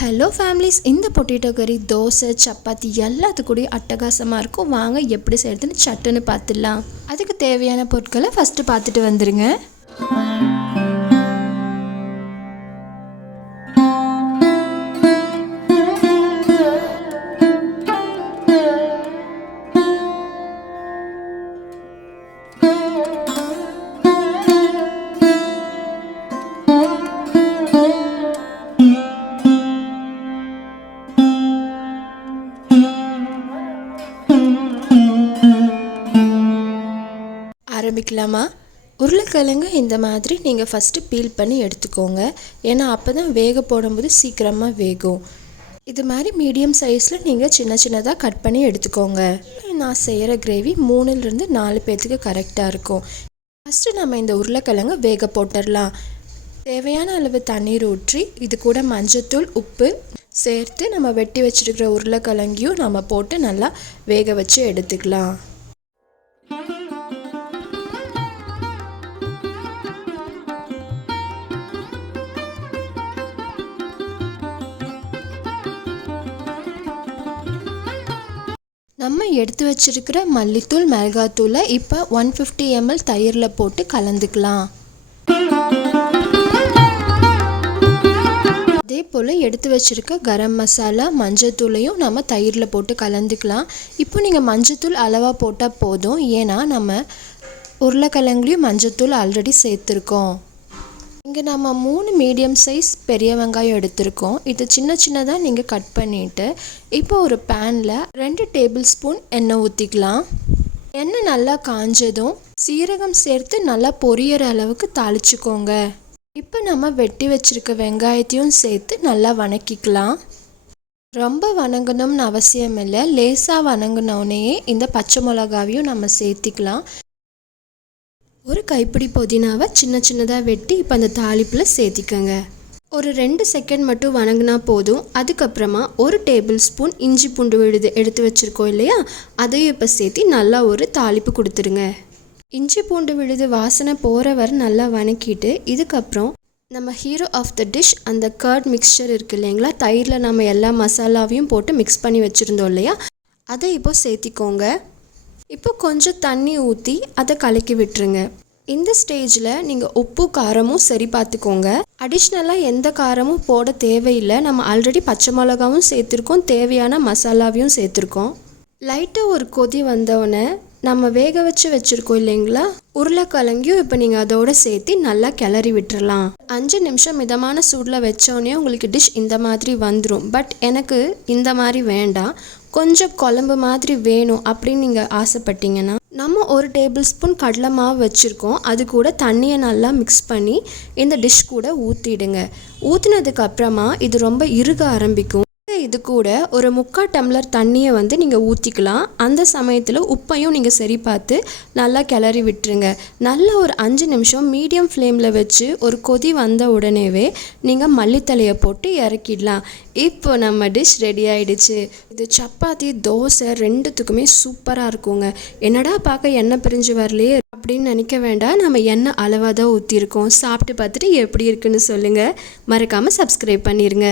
Hello families இந்த potato கறி தோசை சப்பாத்தி எல்லாத்துக்கூடயும் அட்டகாசமாக இருக்கும். வாங்க எப்படி செய்கிறதுன்னு சட்டுன்னு பார்த்துடலாம். அதுக்கு தேவையான பொருட்களை ஃபஸ்ட்டு பார்த்துட்டு வந்துடுங்க ஆரம்பிக்கலாமா? உருளைக்கிழங்கு இந்த மாதிரி நீங்கள் ஃபஸ்ட்டு பீல் பண்ணி எடுத்துக்கோங்க. ஏன்னா அப்போ தான் வேக போடும்போது சீக்கிரமாக வேகும். இது மாதிரி மீடியம் சைஸில் நீங்கள் சின்ன சின்னதாக கட் பண்ணி எடுத்துக்கோங்க. நான் செய்கிற கிரேவி மூணுலேருந்து நாலு பேர்த்துக்கு கரெக்டாக இருக்கும். ஃபஸ்ட்டு நம்ம இந்த உருளைக்கிழங்கு வேக போட்டுடலாம். தேவையான அளவு தண்ணீர் ஊற்றி இது கூட மஞ்சத்தூள் உப்பு சேர்த்து நம்ம வெட்டி வச்சிருக்கிற உருளைக்கிழங்கையும் நம்ம போட்டு நல்லா வேக வச்சு எடுத்துக்கலாம். நம்ம எடுத்து வச்சிருக்கிற மல்லித்தூள் மிளகாத்தூளை இப்போ ஒன் ஃபிஃப்டி எம்எல் தயிரில் போட்டு கலந்துக்கலாம். அதே போல் எடுத்து வச்சிருக்க கரம் மசாலா மஞ்சத்தூளையும் நம்ம தயிரில் போட்டு கலந்துக்கலாம். இப்போ நீங்கள் மஞ்சத்தூள் அளவாக போட்டால் போதும். ஏன்னா நம்ம உருளைக்கிழங்குலையும் மஞ்சத்தூள் ஆல்ரெடி சேர்த்துருக்கோம். இங்கே நம்ம மூணு மீடியம் சைஸ் பெரிய வெங்காயம் எடுத்திருக்கோம். இது சின்ன சின்னதாக நீங்கள் கட் பண்ணிவிட்டு இப்போ ஒரு பேனில் ரெண்டு டேபிள் ஸ்பூன் எண்ணெய் ஊற்றிக்கலாம் எண்ணெய் நல்லா காஞ்சதும் சீரகம் சேர்த்து நல்லா பொரியற அளவுக்கு தாளிச்சுக்கோங்க. இப்போ நம்ம வெட்டி வச்சிருக்க வெங்காயத்தையும் சேர்த்து நல்லா வணக்கிக்கலாம். ரொம்ப வணங்கணும்னு அவசியம் இல்லை லேசாக வணங்கினோடனே இந்த பச்சை மிளகாவையும் நம்ம சேர்த்திக்கலாம். ஒரு கைப்பிடி புதினாவை சின்ன சின்னதாக வெட்டி இப்போ அந்த தாளிப்பில் சேர்த்திக்கோங்க. ஒரு ரெண்டு செகண்ட் மட்டும் வணங்கினா போதும். அதுக்கப்புறமா ஒரு டேபிள் ஸ்பூன் இஞ்சி பூண்டு விழுது எடுத்து வச்சுருக்கோம் இல்லையா? அதையும் இப்போ சேர்த்தி நல்லா ஒரு தாளிப்பு கொடுத்துருங்க. இஞ்சி பூண்டு விழுது வாசனை போகிற வரை நல்லா வணக்கிட்டு இதுக்கப்புறம் நம்ம ஹீரோ ஆஃப் த டிஷ் அந்த கர்ட் மிக்சர் இருக்குது இல்லைங்களா? தயிரில் நம்ம எல்லா மசாலாவையும் போட்டு மிக்ஸ் பண்ணி வச்சுருந்தோம் இல்லையா? அதை இப்போ சேர்த்திக்கோங்க. இப்போ கொஞ்சம் தண்ணி ஊற்றி அதை கலக்கி விட்டுருங்க. இந்த ஸ்டேஜில் நீங்கள் உப்பு காரமும் சரி பார்த்துக்கோங்க அடிஷ்னலாக எந்த காரமும் போட தேவையில்லை. நம்ம ஆல்ரெடி பச்சை மிளகாவும் சேர்த்துருக்கோம். தேவையான மசாலாவையும் சேர்த்துருக்கோம். லைட்டாக ஒரு கொதி வந்தவுடனே நம்ம வேக வச்சு வச்சுருக்கோம் இல்லைங்களா? உருளைக்கிழங்கையும் இப்போ நீங்கள் அதோட சேர்த்து நல்லா கிளறி விட்டுறலாம். அஞ்சு நிமிஷம் மிதமான சூடில் வச்சோடனே உங்களுக்கு டிஷ் இந்த மாதிரி வந்துடும் பட் எனக்கு இந்த மாதிரி வேண்டாம். கொஞ்சம் குழம்பு மாதிரி வேணும் அப்படின்னு நீங்கள் ஆசைப்பட்டீங்கன்னா நம்ம ஒரு டேபிள் ஸ்பூன் கடலை மாவு வச்சுருக்கோம். அது கூட தண்ணியை நல்லா மிக்ஸ் பண்ணி இந்த டிஷ் கூட ஊற்றிடுங்க ஊற்றினதுக்கு அப்புறமா இது ரொம்ப இறுக ஆரம்பிக்கும். இது கூட ஒரு முக்கால் டம்ளர் தண்ணியை வந்து நீங்கள் ஊற்றிக்கலாம் அந்த சமயத்தில் உப்பையும் நீங்கள் சரி பார்த்து நல்லா கிளறி விட்டுருங்க. நல்ல ஒரு அஞ்சு நிமிஷம் மீடியம் ஃப்ளேமில் வச்சு ஒரு கொதி வந்த உடனேவே நீங்கள் மல்லித்தலையை போட்டு இறக்கிடலாம். இப்போ நம்ம டிஷ் ரெடி ஆயிடுச்சு. இது சப்பாத்தி தோசை ரெண்டுத்துக்குமே சூப்பராக இருக்குங்க. என்னடா பார்க்க எண்ணெய் பிரிஞ்சு வரலையே அப்படின்னு நினைக்க வேண்டாம். நம்ம எண்ணெய் அளவாக தான் ஊற்றிருக்கோம் சாப்பிட்டு பார்த்துட்டு எப்படி இருக்குன்னு சொல்லுங்கள் மறக்காமல் சப்ஸ்கிரைப் பண்ணிடுங்க